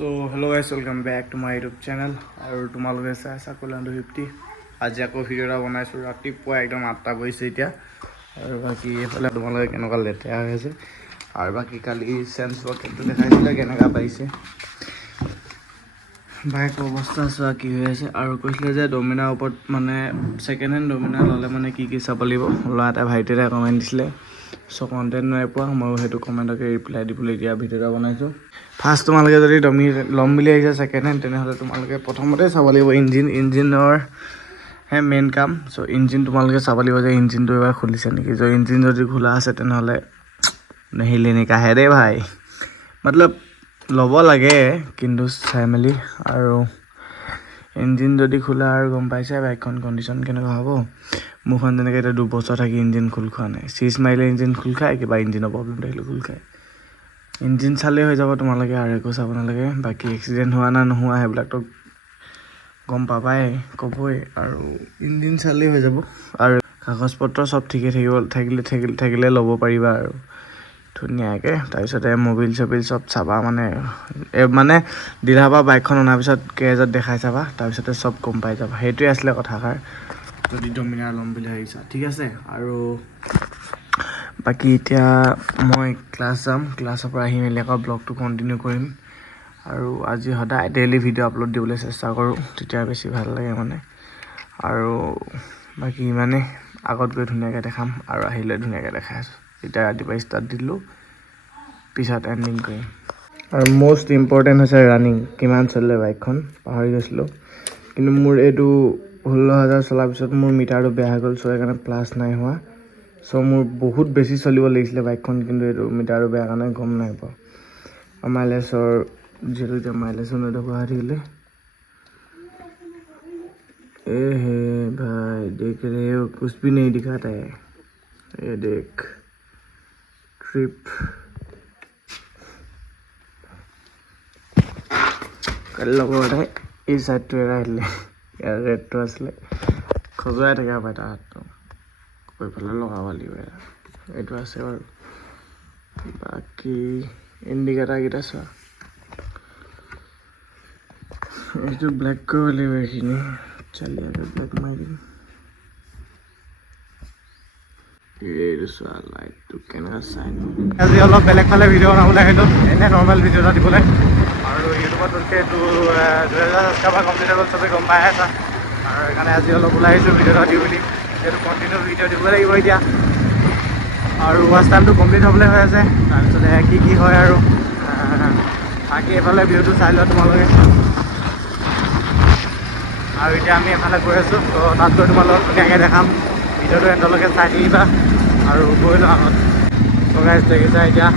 So hello guys, welcome back to my YouTube channel. আৰু তোমালোকে চাই আছা কল্যাণটো 50। আজি আকৌ ভিডিও এটা বনাইছোঁ ৰাতিপুৱা একদম 8টা বজিছে এতিয়া। আৰু বাকী এফালে তোমালোকে কেনেকুৱা লেতেৰা হৈ আছে আৰু বাকী কালি চেঞ্চ বকেটটো দেখাইছিলে কেনেকুৱা পাইছে বাইকৰ অৱস্থা চোৱা কি হৈ আছে। আৰু কৈছিলে যে ডমিনাৰ ওপৰত মানে ছেকেণ্ড হেণ্ড ডমিনাৰ ল'লে মানে কি চাব লাগিব। ল'ৰা এটা ভাইটি এটা কমেণ্ট দিছিলে, চ' কণ্টেণ্ট নাই পোৱা, ময়ো সেইটো কমেণ্টকে ৰিপ্লাই দিবলৈ এতিয়া ভিডিঅ' এটা বনাইছোঁ। ফাৰ্ষ্ট তোমালোকে যদি ল'ম বুলি আহিছে ছেকেণ্ড হেণ্ড, তেনেহ'লে তোমালোকে প্ৰথমতে চাব লাগিব ইঞ্জিনৰ মেইন কাম। চ' ইঞ্জিন তোমালোকে চাব লাগিব যে ইঞ্জিনটো এবাৰ খুলিছে নেকি। চ' ইঞ্জিন যদি খোলা আছে তেনেহ'লে নেহিলে নিকাহে দেই ভাই, মতলব ল'ব লাগে কিন্তু চাই মেলি। আৰু ইঞ্জিন যদি খোলা আৰু গম পাইছে বাইকখন কণ্ডিশ্যন কেনেকুৱা হ'ব। মোৰখন যেনেকৈ এতিয়া 2 বছৰ থাকি ইঞ্জিন খোল খোৱা নাই, চিজ মাৰিলে ইঞ্জিন খোল খায়, কিবা ইঞ্জিনৰ প্ৰব্লেম থাকিলে খোল খায়। ইঞ্জিন চালেই হৈ যাব তোমালোকে, আৰু একো চাব নালাগে। বাকী এক্সিডেণ্ট হোৱা না নোহোৱা সেইবিলাকতো গম পাবাই, ক'বই। আৰু ইঞ্জিন চালেই হৈ যাব, আৰু কাগজ পত্ৰ চব ঠিকে থাকিলে ল'ব পাৰিবা আৰু ধুনীয়াকৈ। তাৰপিছতে মবিল চবিল চব চাবা, মানে ডিলাৰৰ পৰা বাইকখন অনাৰ পিছত গেৰেজত দেখাই চাবা, তাৰপিছতে চব গম পাই যাবা। সেইটোৱে আছিলে কথাষাৰ যদি ডমিনাৰ ল'ম বুলি ভাবিছা, ঠিক আছে। আৰু বাকী এতিয়া মই ক্লাছ যাম, ক্লাছৰ পৰা আহি মেলি আকৌ ব্লগটো কণ্টিনিউ কৰিম। আৰু আজি সদায় ডেইলি ভিডিঅ' আপলোড দিবলৈ চেষ্টা কৰোঁ, তেতিয়া বেছি ভাল লাগে মানে। আৰু বাকী ইমানেই, আগত গৈ ধুনীয়াকৈ দেখাম আৰু আহিলে ধুনীয়াকৈ দেখাই আছোঁ। এতিয়া ৰাতিপুৱা ষ্টাৰ্ট দিলোঁ, পিছত এণ্ডিং কৰিম। আৰু মষ্ট ইম্পৰ্টেণ্ট হৈছে ৰানিং কিমান চলিলে বাইকখন পাহৰি গৈছিলোঁ। কিন্তু মোৰ এইটো 16,000 চলাৰ পিছত মোৰ মিটাৰটো বেয়া হৈ গ'ল, চ' সেইকাৰণে প্লাছ নাই হোৱা। চ' মোৰ বহুত বেছি চলিব লাগিছিলে বাইকখন, কিন্তু এইটো মিটাৰটো বেয়া কাৰণে গম নাই পোৱা। আৰু মাইলেজৰ যিহেতু এতিয়া মাইলেজো নেদেখুৱা হৈ থাকিলে। হে ভাই দেখ ৰে हो, कुछ भी नहीं दिखाता है। ये देख ट्रिप কালি লগতে এই চাইডটো এৰাই আহিলে, ইয়াৰ ৰেডটো আছিলে খজুৱাই থাকে পাই তাৰ হাতটো, কৈ পেলাই লগাব লাগিব। এইটো আছে বাৰু। বাকী ইণ্ডিকেটাৰকেইটা চোৱা, এইটো ব্লেক কৰিব লাগিব, এইখিনি চালিয়াকৈ ব্লেক মাৰি দিম। এইটো চোৱা লাইটটো কেনেকুৱা চাইন। আজি অলপ বেলেগ ফালে ভিডিঅ' বনাবলৈ আহিলোঁ, এনে নৰ্মেল ভিডিঅ' এটা দিবলৈ। আৰু ইউটিউবত এইটো 2000 ছাবস্ক্ৰাইবাৰ কমপ্লিট হৈ গ'ল, চবেই গম পাই আছা। আৰু সেইকাৰণে আজি অলপ ওলাই আহিছোঁ ভিডিঅ' এটা দিওঁ বুলি। যিহেতু কণ্টিনিউ ভিডিঅ' দিব লাগিব এতিয়া। আৰু ৱাচ টাইমটো কমপ্লিট হ'বলৈ হৈ আছে, তাৰপিছতে কি হয় আৰু বাকী এইফালে ভিডিঅ'টো চাই লোৱা তোমালোকে। আৰু এতিয়া আমি এফালে গৈ আছোঁ, ত' তাত গৈ তোমালোকক ধুনীয়াকৈ দেখাম। ভিডিঅ'টো এণ্ডলৈকে চাই থাকিবা আৰু গৈ লওঁ আগত। ত' গাইছ দেখিছা এতিয়া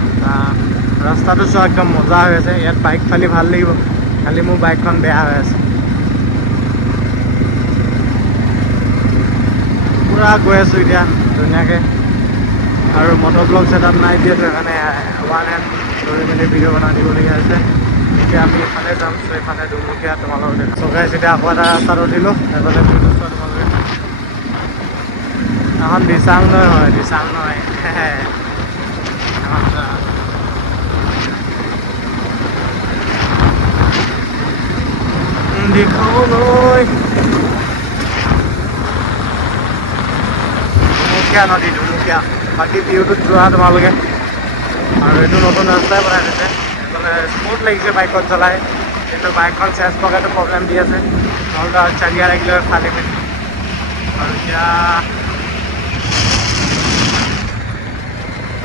ৰাস্তাটো চোৱা একদম মজা হৈ আছে। ইয়াত বাইক ফালি ভাল লাগিব, খালি মোৰ বাইকখন বেয়া হৈ আছে। পূৰা গৈ আছোঁ এতিয়া ধুনীয়াকৈ। আৰু মটৰ ব্লগ ছেটআপ নাই যিহেতু, সেইকাৰণে ওৱান হেণ্ড ধৰি মেলি ভিডিঅ' বনাই দিবলগীয়া হৈছে। এতিয়া আমি এইফালে যাম, চ' এইফালে দুমুখীয়া তোমালোকক দেখা। চ' গাইছ এতিয়া আকৌ এটা ৰাস্তাত উঠিলোঁ, সেইফালে ভিডিঅ' চোৱা তোমালোকে। এখন দিচাং নৈ হয়, দিচাং নৈ নৈ দুমুখীয়া নদী, দুমুখীয়া। বাকী ভিউটোত যোৱা তোমালোকে। আৰু এইটো নতুন ৰাস্তাই বনাই দিছে, সেইফালে স্মুথ লাগিছে বাইকখন চলাই। কিন্তু বাইকখন চেঞ্চ পকেটটো প্ৰব্লেম দি আছে, নহ'লে চাৰিয়া লাগিলে ফালি মেলি। আৰু এতিয়া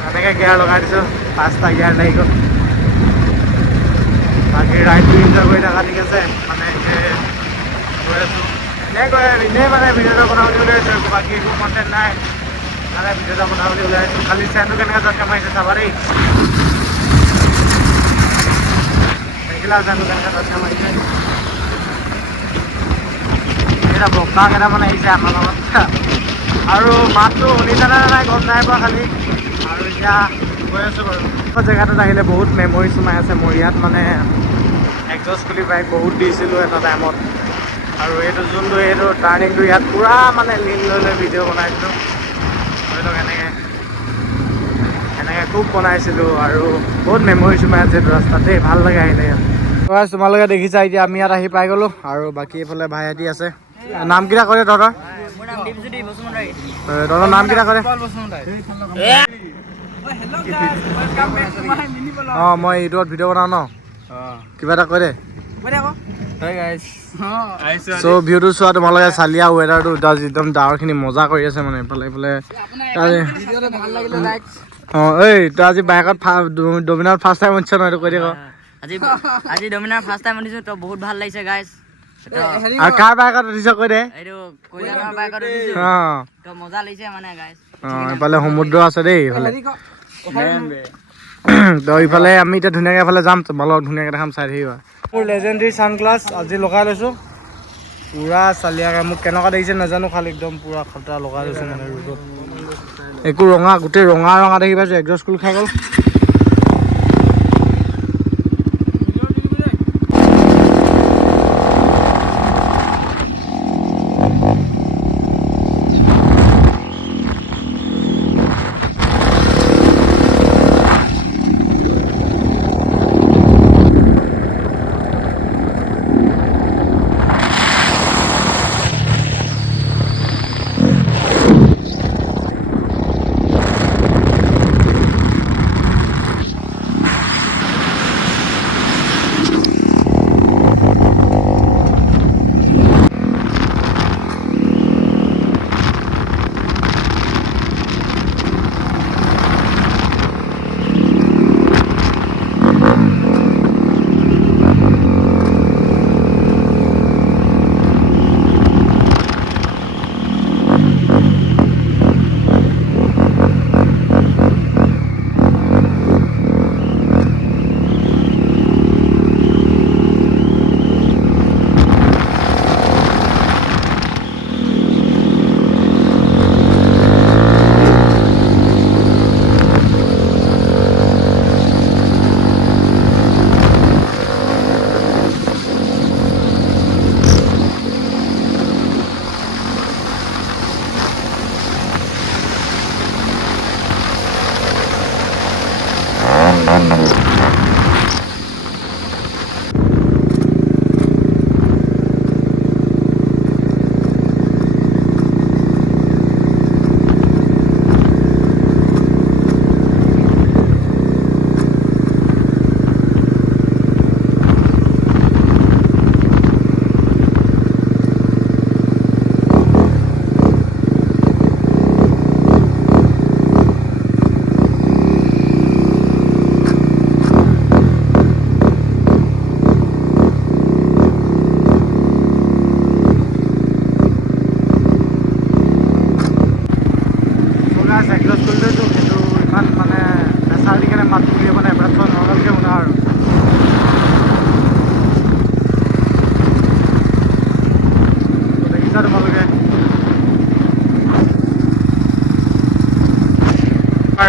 এনেকৈ গিয়াৰ লগাই দিছোঁ, 5টা গিয়াৰ লাগি গ'ল। বাকী ৰাইডটো ইনজয় কৰি থকা ঠিক আছে, মানে গৈ আছোঁ এনেই মানে ভিডিঅ' এটা বনাওঁ বুলি ওলাই আছোঁ। বাকী একো কণ্টেণ্ট নাই, মানে ভিডিঅ' এটা বনাওঁ বুলি ওলাই আছোঁ। খালি চেনটো কেনেকৈ জটকা মাৰিছে চাবা দেই। দেখিলা চেনটো কেনেকৈ জটকা মাৰিছে। এতিয়া বক্তা কেইটামান আহিছে আমাৰ লগত, আৰু মাতটো শুনিছেনে নাই গম নাই পোৱা খালি। আৰু এতিয়া গৈ আছোঁ বাৰু। জেগাটোত আহিলে বহুত মেমৰি সোমাই আছে মোৰ। ইয়াত মানে এক্সজষ্ট বুলি বাইক বহুত দিছিলোঁ এটা টাইমত। আৰু এইটো যোনটো এইটো টাৰ্ণিংটো ইয়াত পূৰা মানে লীন লৈ ভিডিঅ' বনাইছিলোঁ। ধৰি লওক এনেকৈ খুব বনাইছিলোঁ, আৰু বহুত মেমৰি সোমাই আছে এইটো ৰাস্তাত দেই। ভাল লাগে আহিলে ইয়াত। তোমালোকে দেখিছা এতিয়া আমি ইয়াত আহি পাই গ'লো আৰু বাকী এইফালে ভাইটি আছে নাম কিটা কৰে তহঁতৰ তহঁতৰ নাম কিটা কৰে অঁ মই ইউটিউবত ভিডিঅ' বনাওঁ ন কিবা এটা কৰে চ' ভিউটো চোৱা তোমালোকে চালিয়া ৱেডাৰটো একদম ডাৱৰখিনি মজা কৰি আছে মানে এইফালে এইফালে অঁ এই তই আজি বাইকত ডমিনাৰত ফাৰ্ষ্ট টাইম উঠিছ ন এইটো কৈ দিয়ক আজি ডমিনাৰ ফাৰ্ষ্ট টাইম উঠিছো তো বহুত ভাল লাগিছে গাইছ আৰু কাৰ বাইকত উঠিছ কৈ দে এইটো কইলানৰ বাইকত উঠিছো অঁ তো মজা লাগিছে মানে গাইছ অঁ এইফালে সমুদ্ৰ আছে দেই এইফালে তো ইফালে আমি এতিয়া ধুনীয়াকৈ এফালে যাম তোমালোকক ধুনীয়াকৈ দেখাম চাই থাকিবা মোৰ লেজেণ্ডাৰী ছানগ্লাছ আজি লগাই লৈছোঁ পুৰা চালিয়াকৈ মোক কেনেকুৱা দেখিছে নাজানো খালি একদম পুৰা খতৰা লগাই লৈছোঁ মানে ৰ'দত একো ৰঙা গোটেই ৰঙা ৰঙা দেখি পাইছোঁ একজষ্ট কুল খাই গ'ল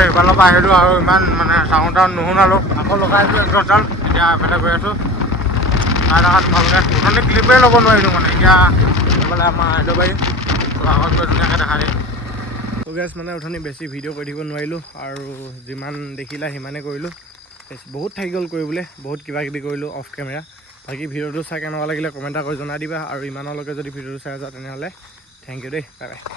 এইফালৰ পৰা আহিলোঁ আৰু ইমান মানে চাউণ্ড টাউণ্ড নুশুনালোঁ আকৌ লগাইছোঁ একদম এতিয়া এফালে গৈ আছোঁ চাই থকাত ভালকৈ অথনি ক্লিপেই ল'ব নোৱাৰিলোঁ মানে এতিয়া এইফালে আমাৰ হাইদৰাবাৰী আগত গৈ ধুনীয়াকৈ দেখা দিয়ে ত' গেছ মানে অথনি বেছি ভিডিঅ' কৰি থাকিব নোৱাৰিলোঁ আৰু যিমান দেখিলা সিমানেই কৰিলোঁ বহুত থাকি গ'ল কৰিবলৈ বহুত কিবা কিবি কৰিলোঁ অফ কেমেৰা বাকী ভিডিঅ'টো চাই কেনেকুৱা লাগিলে কমেণ্ট এটা কৰি জনাই দিবা আৰু ইমানলৈকে যদি ভিডিঅ'টো চাই যাওঁ তেনেহ'লে থেংক ইউ দেই বাই বাই